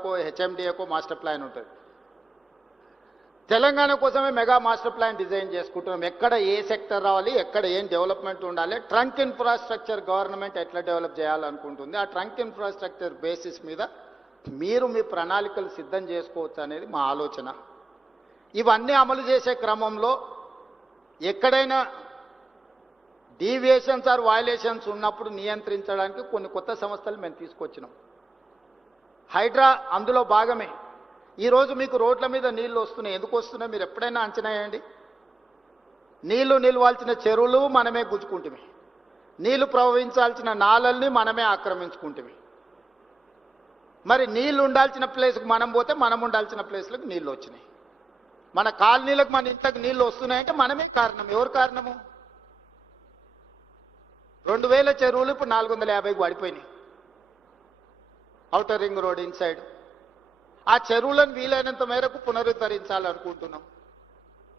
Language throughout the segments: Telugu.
హైదరాబాద్కో హెచ్ఎండిఏకో మాస్టర్ ప్లాన్ ఉంటుంది. తెలంగాణ కోసమే మెగా మాస్టర్ ప్లాన్ డిజైన్ చేసుకుంటున్నాం. ఎక్కడ ఏ సెక్టర్ రావాలి, ఎక్కడ ఏం డెవలప్మెంట్ ఉండాలి, ట్రంక్ ఇన్ఫ్రాస్ట్రక్చర్ గవర్నమెంట్ ఎట్లా డెవలప్ చేయాలనుకుంటుంది, ఆ ట్రంక్ ఇన్ఫ్రాస్ట్రక్చర్ బేసిస్ మీద మీరు మీ ప్రణాళికలు సిద్ధం చేసుకోవచ్చు అనేది మా ఆలోచన. ఇవన్నీ అమలు చేసే క్రమంలో ఎక్కడైనా డీవియేషన్స్ ఆర్ వయలేషన్స్ ఉన్నప్పుడు నియంత్రించడానికి కొన్ని కొత్త సంస్థలు మేము తీసుకొచ్చినాం. హైడ్రా అందులో భాగమే. ఈరోజు మీకు రోడ్ల మీద నీళ్లు వస్తున్నాయి. ఎందుకు వస్తున్నాయి మీరు ఎప్పుడైనా అంచనా వేయండి? నీళ్లు నిలవాల్సిన చెరువులు మనమే గుంజుకుంటుమి, నీళ్లు ప్రవహించాల్సిన నాలల్ని మనమే ఆక్రమించుకుంటుమి. మరి నీళ్లు ఉండాల్సిన ప్లేస్కి మనం పోతే మనం ఉండాల్సిన ప్లేస్లకు నీళ్లు వచ్చినాయి. మన కాలనీలకు మన ఇంట్లోకి నీళ్లు వస్తున్నాయంటే మనమే కారణం. ఎవరు కారణము? 2000 చెరువులు ఇప్పుడు 450కి పడిపోయినాయి. ఔటర్ రింగ్ రోడ్ ఇన్సైడ్ ఆ చెరువులను వీలైనంత మేరకు పునరుద్ధరించాలనుకుంటున్నాం.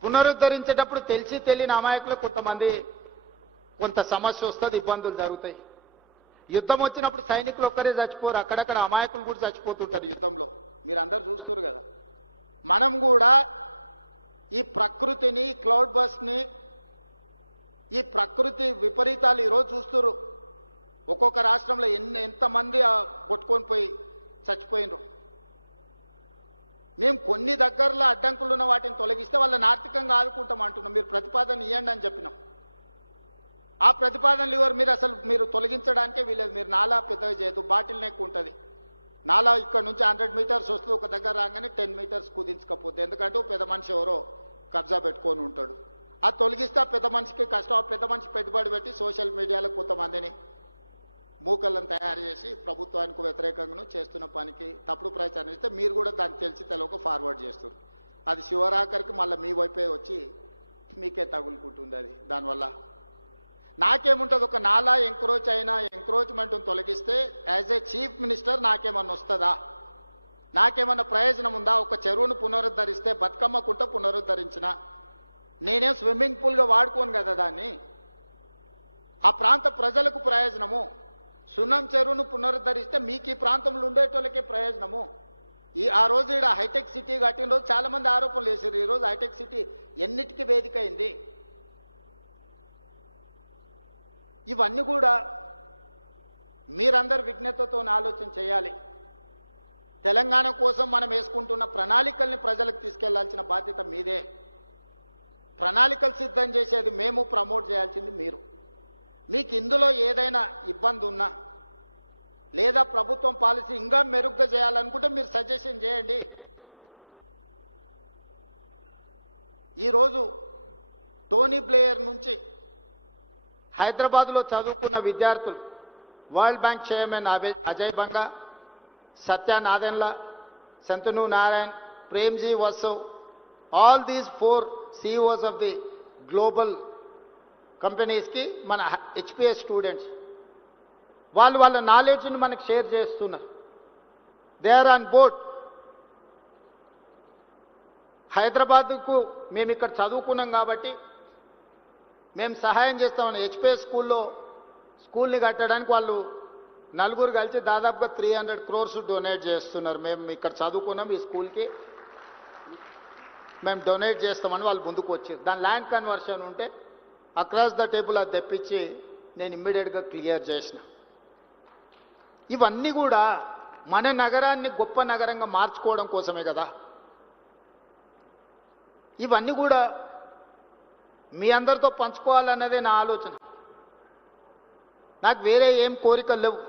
పునరుద్ధరించేటప్పుడు తెలియని అమాయకులు కొంతమంది కొంత సమస్య వస్తుంది, ఇబ్బందులు జరుగుతాయి. యుద్ధం వచ్చినప్పుడు సైనికులు ఒక్కరే చచ్చిపోరు, అక్కడక్కడ అమాయకులు కూడా చచ్చిపోతుంటారు యుద్ధంలో. మీరు అందరు చూస్తారు కదా. మనం కూడా ఈ ప్రకృతిని, క్లౌడ్ బస్ట్ని, ఈ ప్రకృతి విపరీతాలు ఈరోజు చూస్తున్నారు. ఒక్కొక్క రాష్ట్రంలో ఎంతమంది కొట్టుకొని పోయి చచ్చిపోయినరు. మేము కొన్ని దగ్గరలో అడ్డంకులు ఉన్న వాటిని తొలగిస్తే వాళ్ళని ఆర్థికంగా ఆదుకుంటాం అంటున్నాం. మీరు ప్రతిపాదన ఇవ్వండి అని చెప్పినాం. ఆ ప్రతిపాదనలు ఇవ్వరు. మీరు తొలగించడానికే వీలేదు. మీరు నాలా పెద్దగా చేయదు, బాటిల్ నెక్ ఉంటుంది. నాలా ఇక్కడ నుంచి 100 మీటర్స్ వస్తుంది, ఒక దగ్గర రాగానే 10 మీటర్స్ కుదించకపోతే, ఎందుకంటే పెద్ద మనిషి ఎవరో కబ్జా పెట్టుకొని ఉంటాడు. అది తొలగిస్తే ఆ పెద్ద మనిషికి కష్టం. ఆ పెద్ద మనిషి పెట్టుబడి పెట్టి సోషల్ మీడియాలో కొంతమందిని మూకలను తయారు చేసి ప్రభుత్వానికి వ్యతిరేకంగా చేస్తున్న పనికి తప్పుడు ప్రచారం చేస్తే మీరు కూడా దాన్ని తెలిసి తెలవక ఫార్వర్డ్ చేస్తారు. అది శివరాకరికి మళ్ళీ మీ వైపే వచ్చి మీకే తగులుకుంటుంది. అది దానివల్ల నాకేముంటుంది? ఒక నాలా ఎంక్రోచ్మెంట్ తొలగిస్తే యాజ్ ఏ చీఫ్ మినిస్టర్ నాకేమన్నా వస్తుందా? నాకేమన్నా ప్రయోజనం ఉందా? ఒక చెరువును పునరుద్ధరిస్తే బతుకమ్మకుంట పునరుద్ధరించిన నేనేం స్విమ్మింగ్ పూల్గా వాడుకోను కదా దాన్ని. ఆ ప్రాంత ప్రజలకు ప్రయోజనము. సున్నం చెరువును పునరుద్ధరిస్తే మీకు ఈ ప్రాంతంలో ఉండేటోళ్ళకే ప్రయోజనము. ఆ రోజు ఇక్కడ హైటెక్ సిటీ కట్టిన రోజు చాలా మంది ఆరోపణలు వేసారు. ఈరోజు హైటెక్ సిటీ ఎన్నిటికీ వేదిక అయింది. ఇవన్నీ కూడా మీరందరు విజ్ఞతతో ఆలోచన చేయాలి. తెలంగాణ కోసం మనం వేసుకుంటున్న ప్రణాళికల్ని ప్రజలకు తీసుకెళ్లాల్సిన బాధ్యత మీదే. ప్రణాళికలు సిద్ధం చేసేది మేము, ప్రమోట్ చేయాల్సింది మీరు. మీకు ఇందులో ఏదైనా ఇబ్బంది ఉన్నా లేదా ప్రభుత్వం పాలసీ ఇంకా మెరుగ్గా చేయాలనుకుంటే మీరు సజెషన్ చేయండి. ఈరోజు టోనీ బ్లేయర్ నుంచి హైదరాబాద్లో చదువుతున్న విద్యార్థులు, world bank chairman Ajay Banga, Satya Nadella, Shantanu Narayan, Premji వసవ్, all these 4 CEOs of the global కంపెనీస్కి మన హెచ్పిఎస్ స్టూడెంట్స్ వాళ్ళ నాలెడ్జ్ని మనకు షేర్ చేస్తున్నారు. They are on board. హైదరాబాద్కు మేము ఇక్కడ చదువుకున్నాం కాబట్టి మేము సహాయం చేస్తామని హెచ్పిఎస్ స్కూల్ని కట్టడానికి వాళ్ళు నలుగురు కలిసి దాదాపుగా 300 crores డొనేట్ చేస్తున్నారు. మేము ఇక్కడ చదువుకున్నాం, ఈ స్కూల్కి మేము డొనేట్ చేస్తామని వాళ్ళు ముందుకు వచ్చారు. దాని ల్యాండ్ కన్వర్షన్ ఉంటే అక్రాస్ ద టేబుల్ అది తెప్పించి నేను ఇమ్మీడియట్గా క్లియర్ చేసిన. ఇవన్నీ కూడా మన నగరాన్ని గొప్ప నగరంగా మార్చుకోవడం కోసమే కదా. ఇవన్నీ కూడా మీ అందరితో పంచుకోవాలన్నదే నా ఆలోచన. నాకు వేరే ఏం కోరికలు లేవు.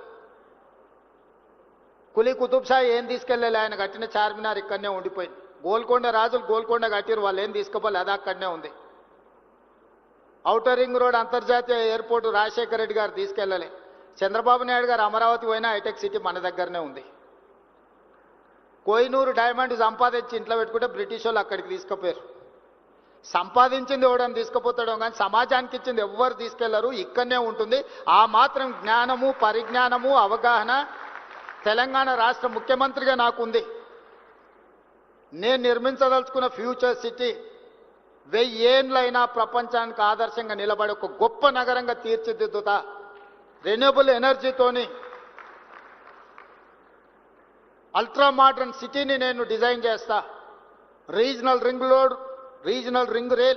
కులీ కుతుబ్ షా ఏం తీసుకెళ్ళాలి? ఆయన కట్టిన చార్మినార్ ఇక్కడనే ఉండిపోయింది. గోల్కొండ రాజులు గోల్కొండ కట్టారు, వాళ్ళు ఏం తీసుకోవాలి, అది అక్కడనే ఉంది. ఔటర్ రింగ్ రోడ్ అంతర్జాతీయ ఎయిర్పోర్టు రాజశేఖర రెడ్డి గారు తీసుకెళ్ళలే. చంద్రబాబు నాయుడు గారు అమరావతి పోయినా హైటెక్ సిటీ మన దగ్గరనే ఉంది. కోహినూరు డైమండ్ సంపాదించి ఇంట్లో పెట్టుకుంటే బ్రిటిష్ వాళ్ళు అక్కడికి తీసుకుపోయారు. సంపాదించింది ఎవడని తీసుకుపోతాడో కానీ సమాజానికి ఇచ్చింది ఎవ్వరు తీసుకెళ్లరు, ఇక్కడనే ఉంటుంది. ఆ మాత్రం జ్ఞానము, పరిజ్ఞానము, అవగాహన తెలంగాణ రాష్ట్ర ముఖ్యమంత్రిగా నాకుంది. నేను నిర్మించదలుచుకున్న ఫ్యూచర్ సిటీ 1000 ఏళ్ళైనా ప్రపంచానికి ఆదర్శంగా నిలబడే ఒక గొప్ప నగరంగా తీర్చిదిద్దుతా. రెన్యూబుల్ ఎనర్జీతోని అల్ట్రా మోడర్న్ సిటీని నేను డిజైన్ చేస్తా. Regional ring road, regional ring rail,